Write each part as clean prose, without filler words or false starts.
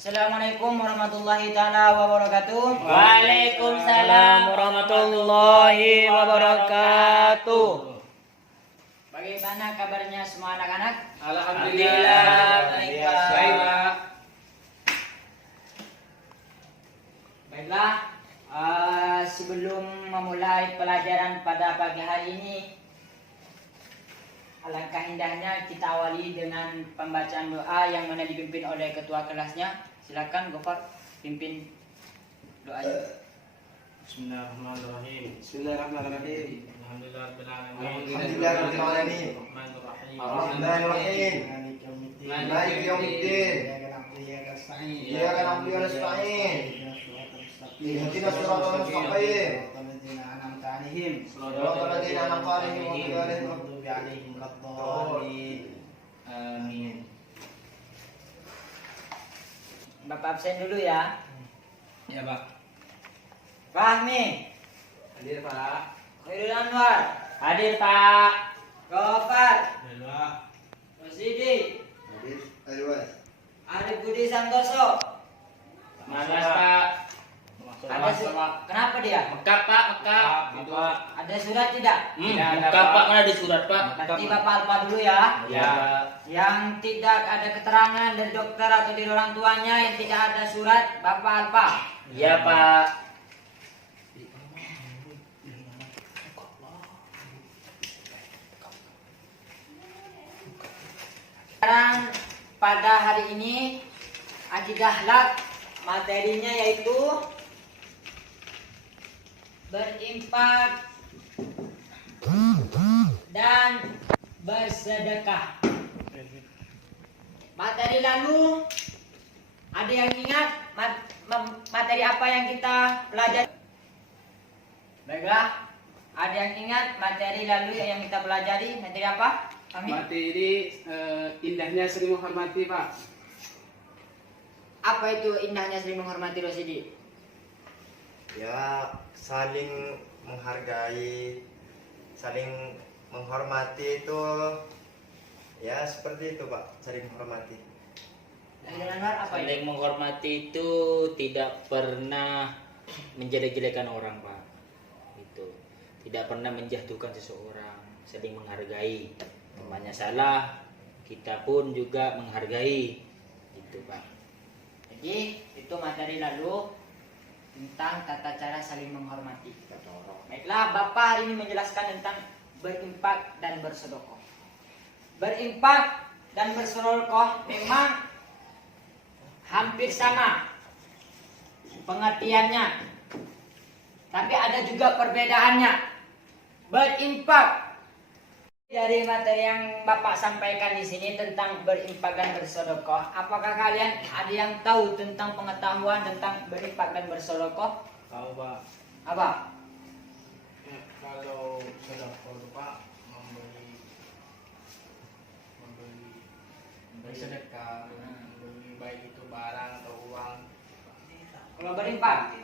Assalamualaikum warahmatullahi taala wabarakatuh. Waalaikumsalam warahmatullahi wabarakatuh. Bagaimana kabarnya semua anak-anak? Alhamdulillah baik, Pak. Baiklah, sebelum memulai pelajaran pada pagi hari ini, alangkah indahnya kita awali dengan pembacaan doa yang mana dipimpin oleh ketua kelasnya. Silakan Gofar pimpin doanya. Bismillahirrahmanirrahim. Bismillahirrahmanirrahim. Alhamdulillahirrahmanirrahim. Ar-Rahmanirrahim. Maliki yaumiddin. Iyyaka na'budu wa nasta'in. Ihdinas siratal mustaqim. Siratal ladzina an'amta 'alaihim ghairil maghdubi 'alaihim waladdallin. Amin. Bapak absen dulu ya. Ya, Pak. Fahmi, Hadir, Pak. Khairul Anwar, Hadir, Pak. Gofar, Hadir, Pak. Rosidi, Hadis Alwas. Arif Budi Santoso. Malas, Pak. Kenapa dia? Mekap, Pak. Mekap. Itu, Pak. Ada surat tidak? Mekap, Pak. Mana di surat, Pak? Nanti Bapak alfa dulu ya. Ya. Yang tidak ada keterangan dari dokter atau dari orang tuanya, yang tidak ada surat, Bapak alfa. Ya, Pak. Sekarang pada hari ini akidah akhlak materinya yaitu berinfak dan bersedekah. Materi lalu ada yang ingat materi apa yang kita pelajari? Baiklah, ada yang ingat materi lalu yang kita pelajari? Materi apa? Kami? Materi indahnya sering menghormati, Pak. Apa itu indahnya sering menghormati, Rosidi? Ya, saling menghargai, saling menghormati itu ya seperti itu, Pak. Saling menghormati. Dari Anwar apa itu? Saling menghormati itu tidak pernah menjelek-jelekan orang, Pak. Itu tidak pernah menjatuhkan seseorang, saling menghargai. Temannya salah, kita pun juga menghargai. Itu, Pak. Jadi itu materi lalu tentang tata cara saling menghormati. Baiklah, Bapak hari ini menjelaskan tentang berinfak dan bersedekah. Berinfak dan bersedekah memang hampir sama pengertiannya, tapi ada juga perbedaannya. Berinfak dari materi yang Bapak sampaikan di sini tentang berinfak dan bersedekah, apakah kalian ada yang tahu tentang pengetahuan tentang berinfak dan bersedekah? Tahu, Pak. Apa? Kalau sedekah, Pak, memberi sedekah, memberi baik itu barang atau uang. Kalau berinfak,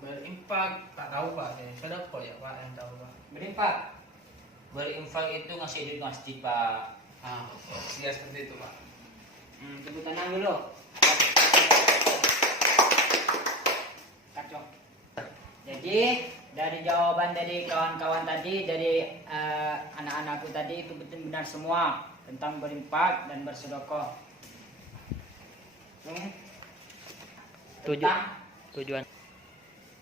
Berinfak tak tahu, Pak. Sedekah ya, Pak, yang tahu, Pak. berinfak. Berinfak itu ngasih duit masjid, Pak. Ya seperti itu, Pak. Tepuk tangan dulu. Kacau. Jadi dari jawaban dari kawan-kawan tadi, dari anak-anakku tadi itu benar-benar semua tentang berinfak dan bersedekah.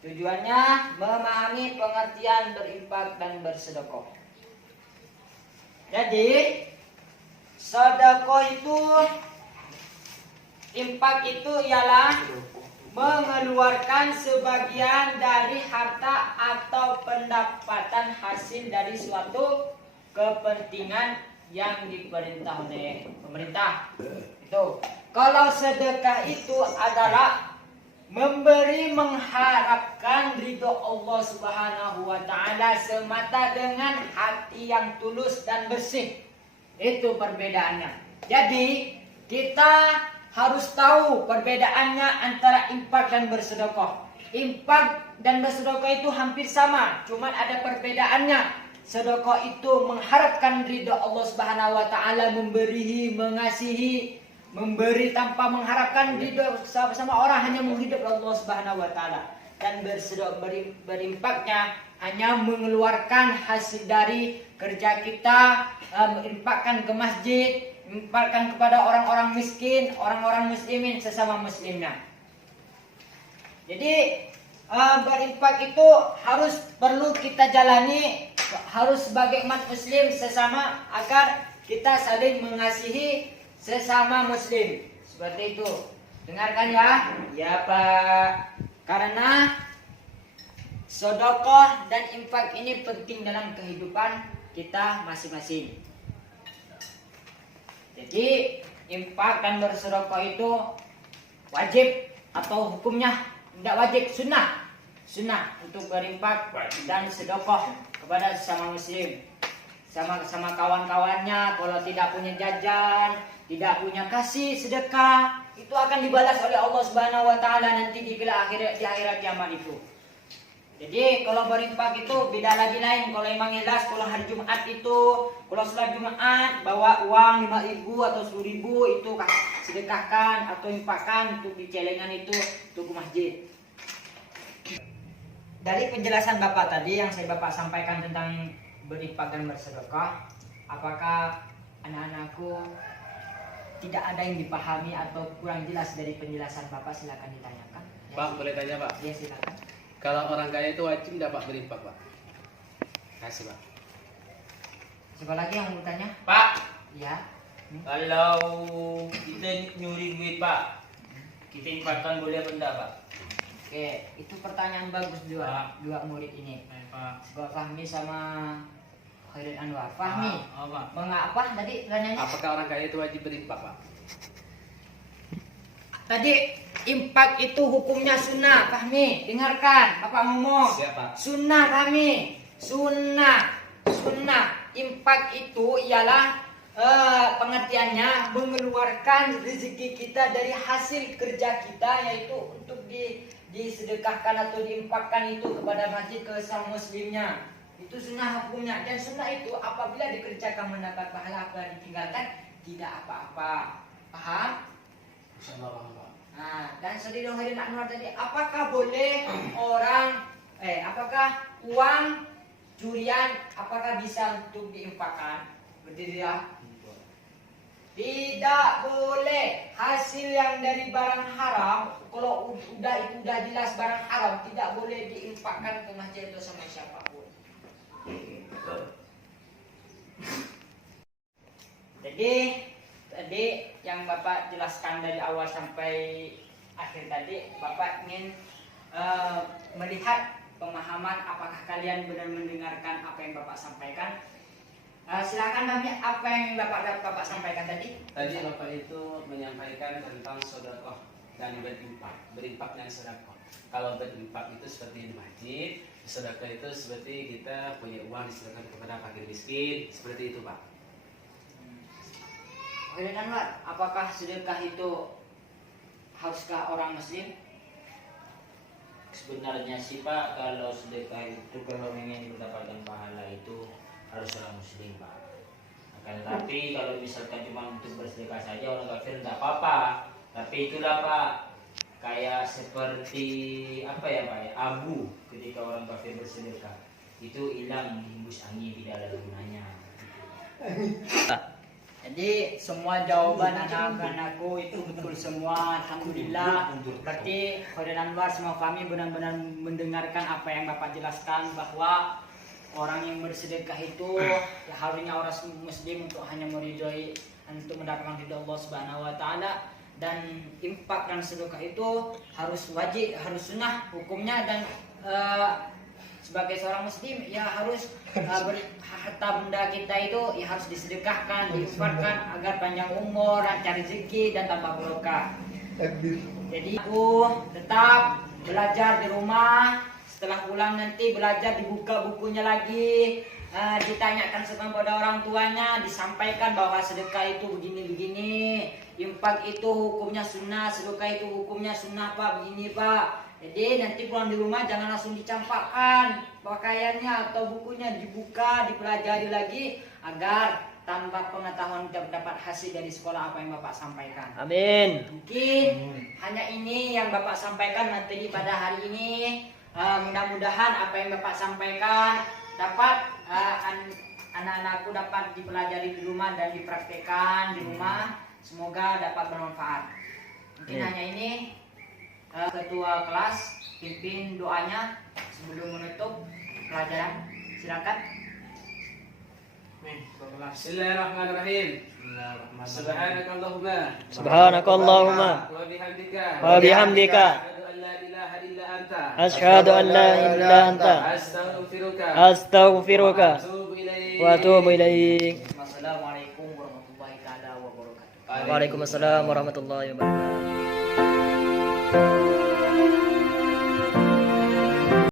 Tujuannya memahami pengertian berinfak dan bersedekah. Jadi sedekah itu, infak itu ialah mengeluarkan sebagian dari harta atau pendapatan hasil dari suatu kepentingan yang diperintah oleh pemerintah. Itu. Kalau sedekah itu adalah memberi mengharapkan ridho Allah Subhanahu wa taala semata dengan hati yang tulus dan bersih. Itu perbedaannya. Jadi kita harus tahu perbedaannya antara infak dan bersedekah. Infak dan bersedekah itu hampir sama, cuma ada perbedaannya. Sedekah itu mengharapkan ridho Allah Subhanahu wa taala, memberi, mengasihi, memberi tanpa mengharapkan ridho sama orang, hanya menghidup Allah Subhanahu wa taala. Dan berinfaknya hanya mengeluarkan hasil dari kerja kita, menginfakkan ke masjid, menginfakkan kepada orang-orang miskin, orang-orang muslimin sesama muslimnya. Jadi berinfak itu perlu kita jalani, harus sebagai umat muslim sesama, agar kita saling mengasihi sesama muslim. Seperti itu. Dengarkan ya. Ya Pak. Karena sedekah dan infak ini penting dalam kehidupan kita masing-masing. Jadi infak dan bersedekah itu wajib atau hukumnya tidak wajib, sunnah untuk berinfak dan sedekah kepada sesama muslim, sama kawan-kawannya. Kalau tidak punya jajan, tidak punya kasih sedekah, itu akan dibalas oleh Allah Subhanahu wa taala nanti di akhirat kiamat itu. Jadi kalau berinfak itu beda lagi lain. Kalau emang jelas, kalau hari Jumat itu, kalau sholat Jumat bawa uang 5.000 atau 10.000 itu sedekahkan atau infakkan untuk di celengan itu untuk masjid. Dari penjelasan Bapak tadi yang Bapak sampaikan tentang berinfak dan bersedekah, apakah anak-anakku tidak ada yang dipahami atau kurang jelas dari penjelasan Bapak? Silakan ditanyakan. Pak, boleh tanya Pak? Ya silakan. Kalau orang kaya itu wajib tidak Pak berinfak Pak? Kasih Pak. Siapa lagi yang mau tanya? Pak, Ya. kalau kita nyuri duit Pak, kita infakkan boleh apa enggak Pak? Oke, itu pertanyaan bagus dua murid ini. Pak. Pak Fahmi sama Khairul Anwar. Fahmi, Pak. mengapa tadi pertanyaannya? Apakah orang kaya itu wajib berinfak Pak? Tadi infak itu hukumnya sunnah, Fahmi. Dengarkan, Bapak ngomong. Siapa? Sunnah, Fahmi. Sunnah. Infak itu ialah pengertiannya mengeluarkan rezeki kita dari hasil kerja kita, yaitu untuk disedekahkan atau diinfakkan itu kepada masjid, ke sesama muslimnya. Itu sunnah hukumnya. Dan sunnah itu apabila dikerjakan mendapat pahala, apabila ditinggalkan tidak apa-apa. Paham? Insyaallah paham Pak. Nah, dan Saudara Khairul Anwar tadi, apakah boleh apakah uang curian apakah bisa untuk diinfakkan? Berdiri ya. Tidak boleh. Hasil yang dari barang haram, kalau udah jelas barang haram, tidak boleh diinfakkan ke masjid atau sama siapapun. Jadi tadi yang Bapak jelaskan dari awal sampai akhir tadi, Bapak ingin melihat pemahaman apakah kalian benar mendengarkan apa yang Bapak sampaikan. Silakan Bapak, apa yang Bapak sampaikan tadi? Tadi Bapak itu menyampaikan tentang sedekah dan berinfak dan sedekah. Kalau berinfak itu seperti di masjid, sedekah itu seperti kita punya uang disedekahkan kepada fakir miskin, seperti itu Pak. Khairul Anwar, apakah sedekah itu haruskah orang muslim? Sebenarnya sih Pak, kalau sedekah itu kalau ingin mendapatkan pahala itu harus orang muslim Pak. Akan tetapi kalau misalkan cuma untuk bersedekah saja orang kafir tidak apa-apa. Tapi itulah Pak, kayak seperti apa ya Pak ya, abu ketika orang kafir bersedekah itu hilang dihembus angin, tidak ada gunanya. Jadi semua jawaban anak-anakku itu betul semua. Alhamdulillah. Berarti Khairul Anwar sama kami benar-benar mendengarkan apa yang Bapak jelaskan, bahwa orang yang bersedekah itu ya harusnya orang muslim untuk hanya meridhoi, untuk mendapatkan ridho Allah Subhanahu wa taala. Dan infak dan sedekah itu harus wajib, harus sunnah hukumnya. Dan sebagai seorang muslim ya harus harta benda kita itu ya harus disedekahkan, diinfakkan agar panjang umur, lancar rezeki dan tambah barokah. Jadi aku tetap belajar di rumah. Setelah pulang nanti belajar, dibuka bukunya lagi, ditanyakan kepada orang tuanya, disampaikan bahwa sedekah itu begini-begini, infak itu hukumnya sunnah, sedekah itu hukumnya sunnah Pak, begini Pak. Jadi nanti pulang di rumah jangan langsung dicampakkan pakaiannya atau bukunya, dibuka, dipelajari lagi agar tanpa pengetahuan tidak dapat hasil dari sekolah apa yang Bapak sampaikan. Amin. Mungkin hanya ini yang Bapak sampaikan materi pada hari ini. Mudah-mudahan apa yang Bapak sampaikan dapat anak-anakku dapat dipelajari di rumah dan dipraktekkan di rumah. Semoga dapat bermanfaat. Mungkin hanya ini. Ketua kelas pimpin doanya sebelum menutup pelajaran. Silakan. Bismillahirrahmanirrahim. Subhanakallahumma Subhanakallahumma wa bihamdika wa bihamdika asyhadu an la ilaha illa anta asyhadu an la ilaha illa anta astaghfiruka astaghfiruka wa atubu ilaik. Wassalamualaikum warahmatullahi taala wabarakatuh. Waalaikumsalam warahmatullahi wabarakatuh.